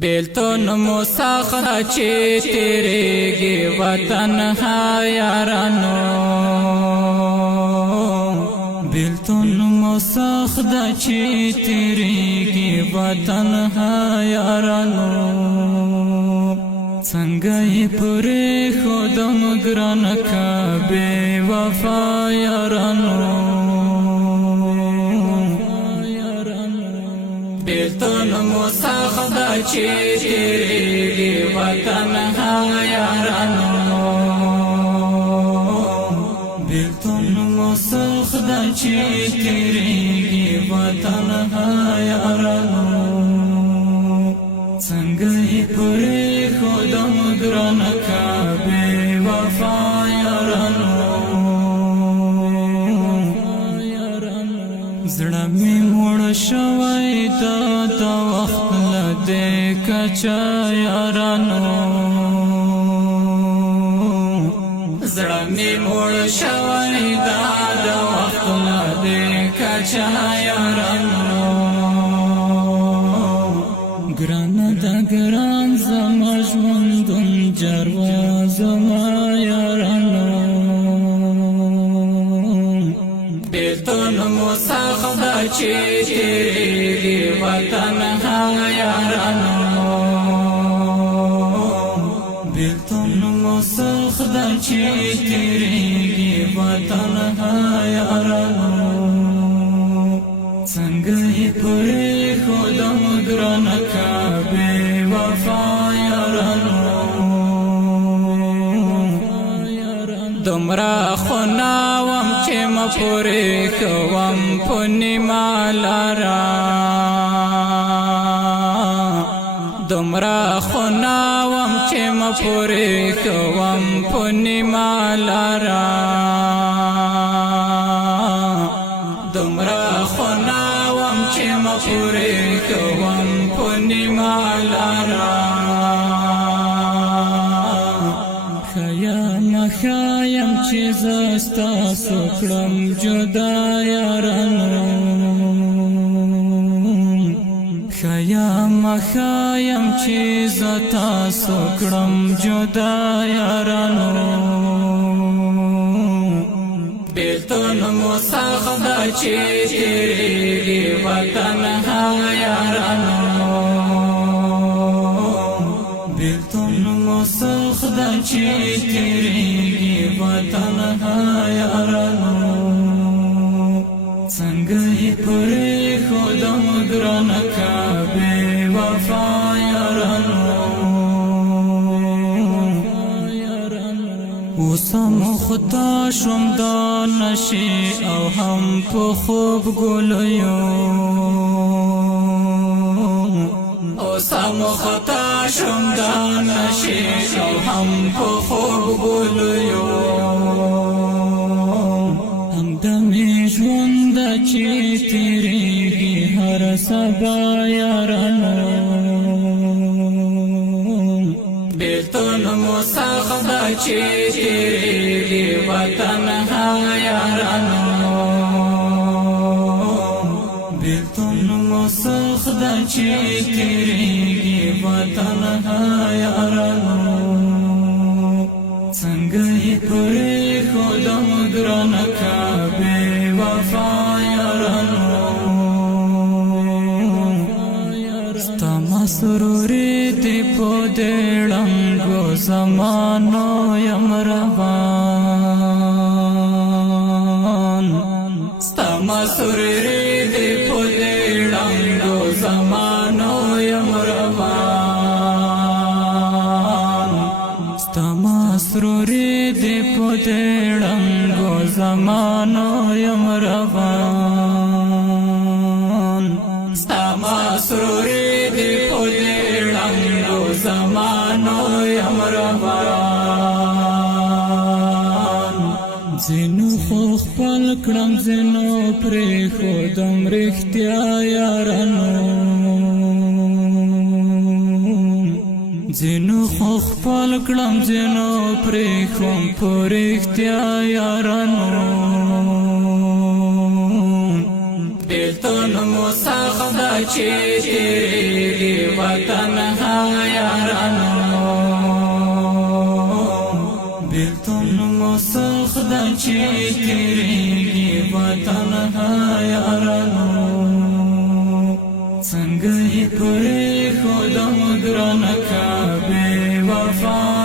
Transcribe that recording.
بیلتون مسخ چی تیریگی وطن ها یارانو بیلتون مسخ چی تیریگی وطن ها یارانو څنګه پوری خودم ګران کا بے وفا یارانو بیلتون مسخ چی تیریگی وطن ها یارانو بیلتون مسخ چی تیریگی وطن ها یارانو څنګه پوری خودم ګران کا بے وفا یارانو زړه می مړ شوی د وخت لدې کچا یارانو زړه می مړ شوی د وخت لدې کچا یارانو ګران د ګران زما ژوندون جروا زما یارانو بیلتون مسخ چی تیریگی وطن ها یارانو بیلتون مسخ چی تیریگی وطن ها یارانو څنګه پوری خودم ګران کا بے وفا یارانو دمرا خناوم چې مپوری کوم پنی مالارا دمرا خناوم چې مپوری کوم پنی مالارا دمرا خناوم چې مپوری کوم پنی مالارا خیم چې زستا سکړم جدا یارانو خیم چې زتا سکړم جدا یارانو بیلتون مسخ چی تیریگی وطن ها یارانو بیلتون مسخ چی تیریگی وطن ها یارانو څنګه پوری خودم ګران کا بے وفا یارانو اوسم خدا شوم دا نشي او هم په خوب ګليو اوسم خدا شوم دا نشي او هم په خوب ګليو هم د می ژوند چې تیریږي هر سبا یارانو بیلتون مسخ چی تیریگی وطن ها یارانو بیلتون مسخ چی تیریگی وطن ها یارانو څنګه پوری خودم ګران کا بے وفا یارانو ستا مسروری دی په دړنګو زمانو یم روان ستا مسروری دی په دړنګو زمانو یم روان ستا مسروری دی په دړنګو زمانو یم روان ستا مسروری دی په دړنګو زمانو یم روان ځینو خو خپل کړم ځینو پرېښودم رښتیا یارانو ځینو خو خپل کړم ځینو پرېښوم په رښتیا یارانو بیلتون مسخ چې تیرېږي وطن یارانو بیلتون مو سخت ده چې تیرېږي وطن یارانو څنګه یې پرېښودم ګرانه که بې وفا